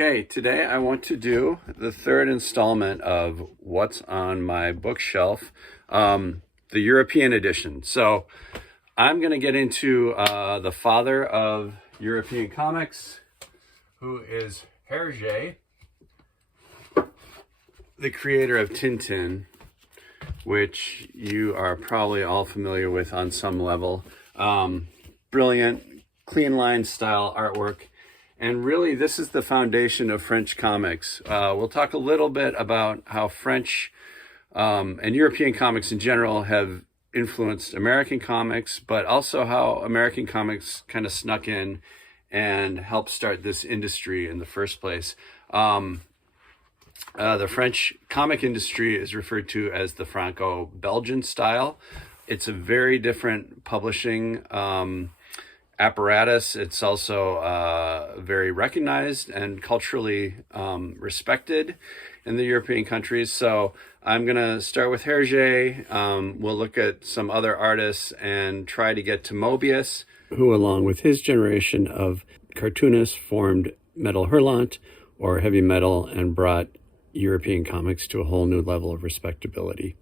Okay, today I want to do the third installment of what's on my bookshelf, the European edition. So I'm going to get into the father of European comics, who is Hergé, the creator of TinTin, which you are probably all familiar with on some level. Brilliant, clean line style artwork. And really, this is the foundation of French comics. We'll talk a little bit about how French and European comics in general have influenced American comics, but also how American comics kind of snuck in and helped start this industry in the first place. The French comic industry is referred to as the Franco-Belgian style. It's a very different publishing apparatus. It's also very recognized and culturally respected in the European countries. So I'm going to start with Hergé. We'll look at some other artists and try to get to Moebius, who along with his generation of cartoonists formed Metal Hurlant or heavy metal and brought European comics to a whole new level of respectability.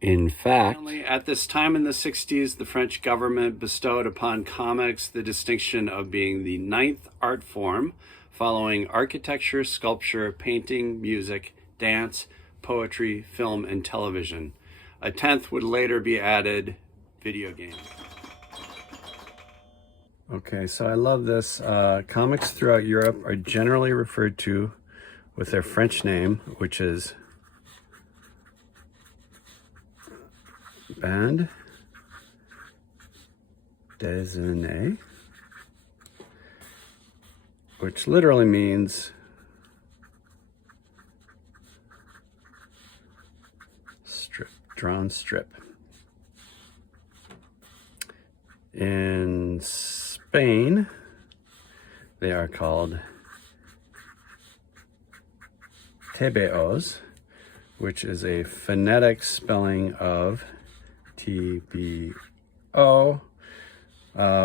In fact, at this time in the 60s, the French government bestowed upon comics the distinction of being the ninth art form, following architecture, sculpture, painting, music, dance, poetry, film, and television. A 10th would later be added: video games. Okay, so I love this. Comics throughout Europe are generally referred to with their French name, which is bande dessinée, which literally means strip, drawn strip. In Spain, they are called TBOs, which is a phonetic spelling of TBO,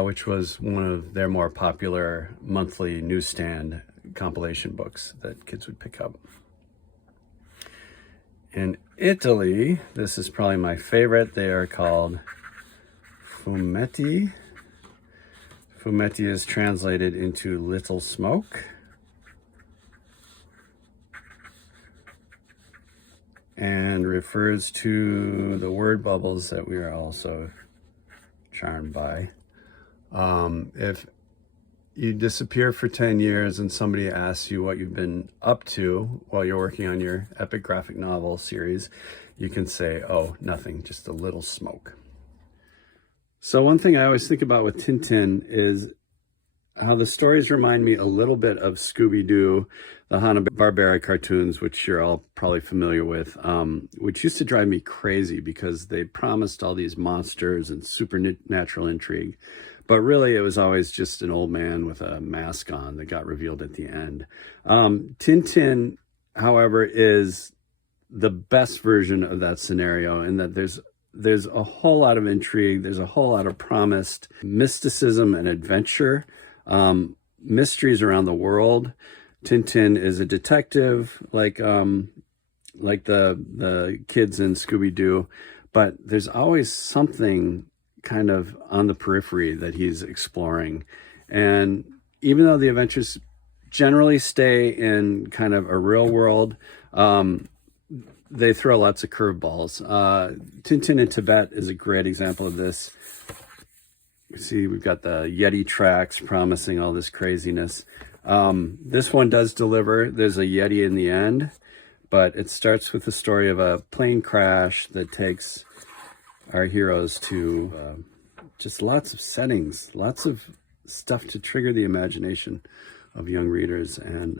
which was one of their more popular monthly newsstand compilation books that kids would pick up. In Italy, this is probably my favorite. They are called fumetti. Fumetti is translated into little smoke. And refers to the word bubbles that we are also charmed by. If you disappear for 10 years and somebody asks you what you've been up to while you're working on your epic graphic novel series, you can say, oh, nothing, just a little smoke. So one thing I always think about with TinTin is how the stories remind me a little bit of Scooby-Doo, the Hanna-Barbera cartoons, which you're all probably familiar with, which used to drive me crazy because they promised all these monsters and supernatural intrigue. But really, it was always just an old man with a mask on that got revealed at the end. TinTin, however, is the best version of that scenario in that there's a whole lot of intrigue, there's a whole lot of promised mysticism and adventure. Mysteries around the world. TinTin is a detective, like the kids in Scooby-Doo, but there's always something kind of on the periphery that he's exploring. And even though the adventures generally stay in kind of a real world, they throw lots of curveballs. TinTin in Tibet is a great example of this. You see, we've got the Yeti tracks promising all this craziness. This one does deliver. There's a Yeti in the end, but it starts with the story of a plane crash that takes our heroes to just lots of settings, lots of stuff to trigger the imagination of young readers. And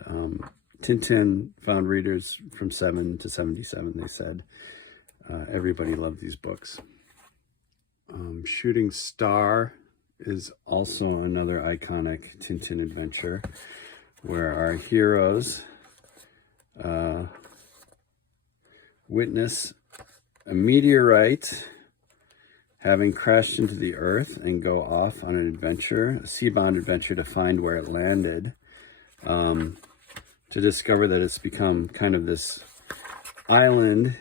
TinTin found readers from 7 to 77, they said. Everybody loved these books. Shooting Star is also another iconic TinTin adventure where our heroes witness a meteorite having crashed into the earth and go off on an adventure, a sea-bound adventure to find where it landed. to discover that it's become kind of this island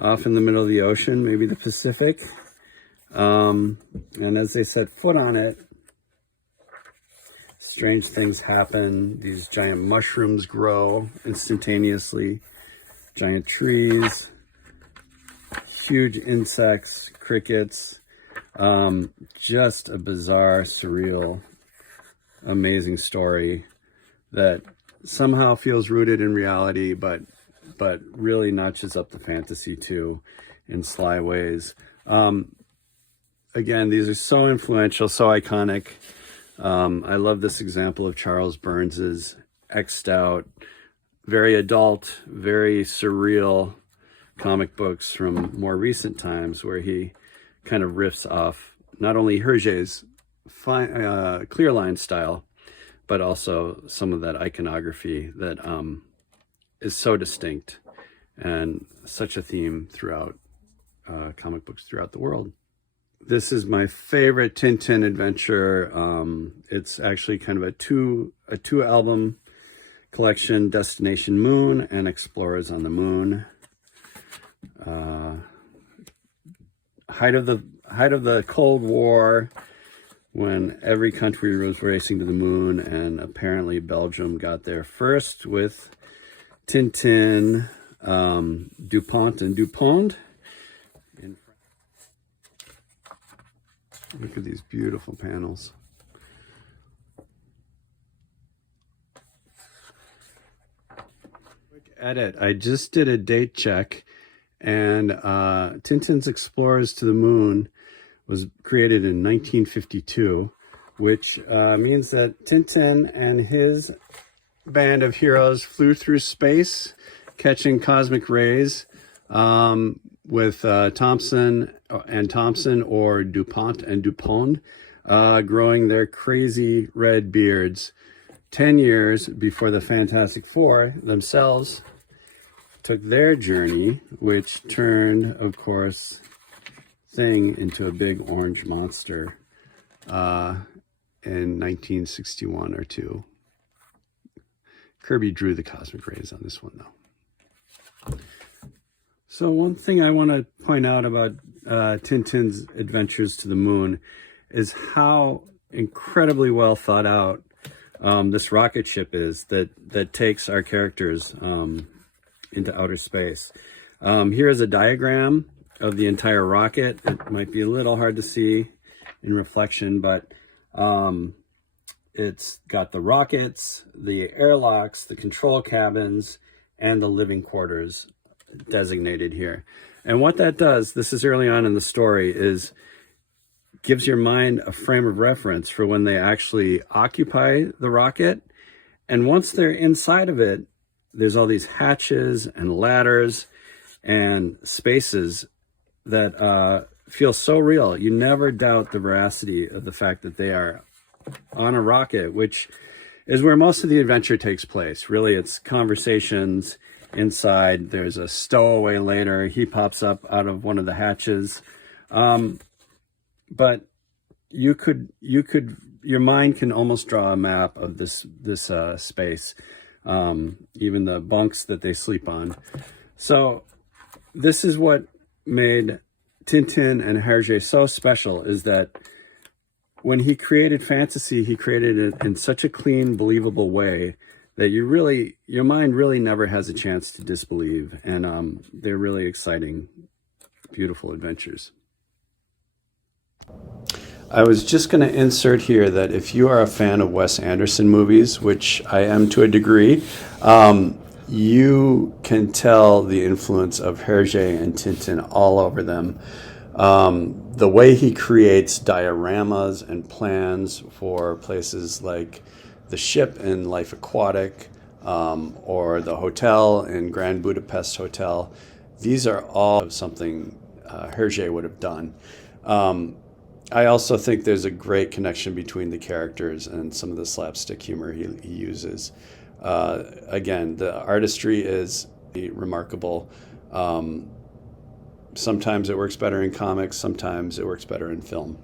off in the middle of the ocean, maybe the Pacific. And as they set foot on it, strange things happen. These giant mushrooms grow instantaneously, giant trees, huge insects, crickets, just a bizarre, surreal, amazing story that somehow feels rooted in reality, but really notches up the fantasy too in sly ways. Again, these are so influential, so iconic. I love this example of Charles Burns's X'd out, very adult, very surreal comic books from more recent times, where he kind of riffs off not only Hergé's clear line style, but also some of that iconography that is so distinct and such a theme throughout comic books throughout the world. This is my favorite TinTin adventure. It's actually kind of a two album collection, Destination Moon and Explorers on the Moon. Height of the Cold War, when every country was racing to the moon, and apparently Belgium got there first with TinTin, DuPont and DuPont. Look at these beautiful panels. Quick edit. I just did a date check, and Tintin's Explorers to the Moon was created in 1952, which means that Tintin and his band of heroes flew through space, catching cosmic rays, with Thompson and Thompson, or DuPont and DuPont, growing their crazy red beards 10 years before the Fantastic Four themselves took their journey, which turned, of course, Thing into a big orange monster in 1961 or 2. Kirby drew the cosmic rays on this one, though. So one thing I want to point out about Tintin's Adventures to the Moon is how incredibly well thought out this rocket ship is that takes our characters into outer space. Here is a diagram of the entire rocket. It might be a little hard to see in reflection, but it's got the rockets, the airlocks, the control cabins, and the living quarters designated here. And what that does, this is early on in the story, is gives your mind a frame of reference for when they actually occupy the rocket. And once they're inside of it, there's all these hatches and ladders and spaces that feel so real. You never doubt the veracity of the fact that they are on a rocket, which is where most of the adventure takes place. Really, it's conversations inside. There's a stowaway later. He pops up out of one of the hatches. But your mind can almost draw a map of this space, even the bunks that they sleep on. So this is what made Tintin and Hergé so special, is that when he created fantasy, he created it in such a clean, believable way that your mind really never has a chance to disbelieve. And they're really exciting, beautiful adventures. I was just going to insert here that if you are a fan of Wes Anderson movies, which I am to a degree, you can tell the influence of Hergé and TinTin all over them. The way he creates dioramas and plans for places like the ship in Life Aquatic, or the hotel in Grand Budapest Hotel, these are all something Hergé would have done. I also think there's a great connection between the characters and some of the slapstick humor he uses. Again, the artistry is remarkable. Sometimes it works better in comics, sometimes it works better in film.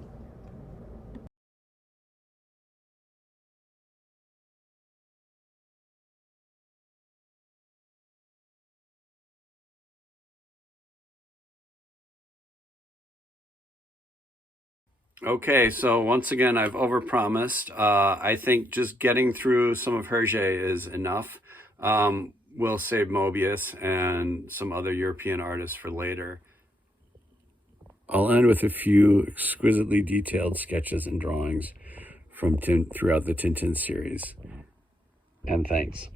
Okay, so once again, I've overpromised. I think just getting through some of Hergé is enough. We'll save Mobius and some other European artists for later. I'll end with a few exquisitely detailed sketches and drawings from throughout the Tintin series. And thanks.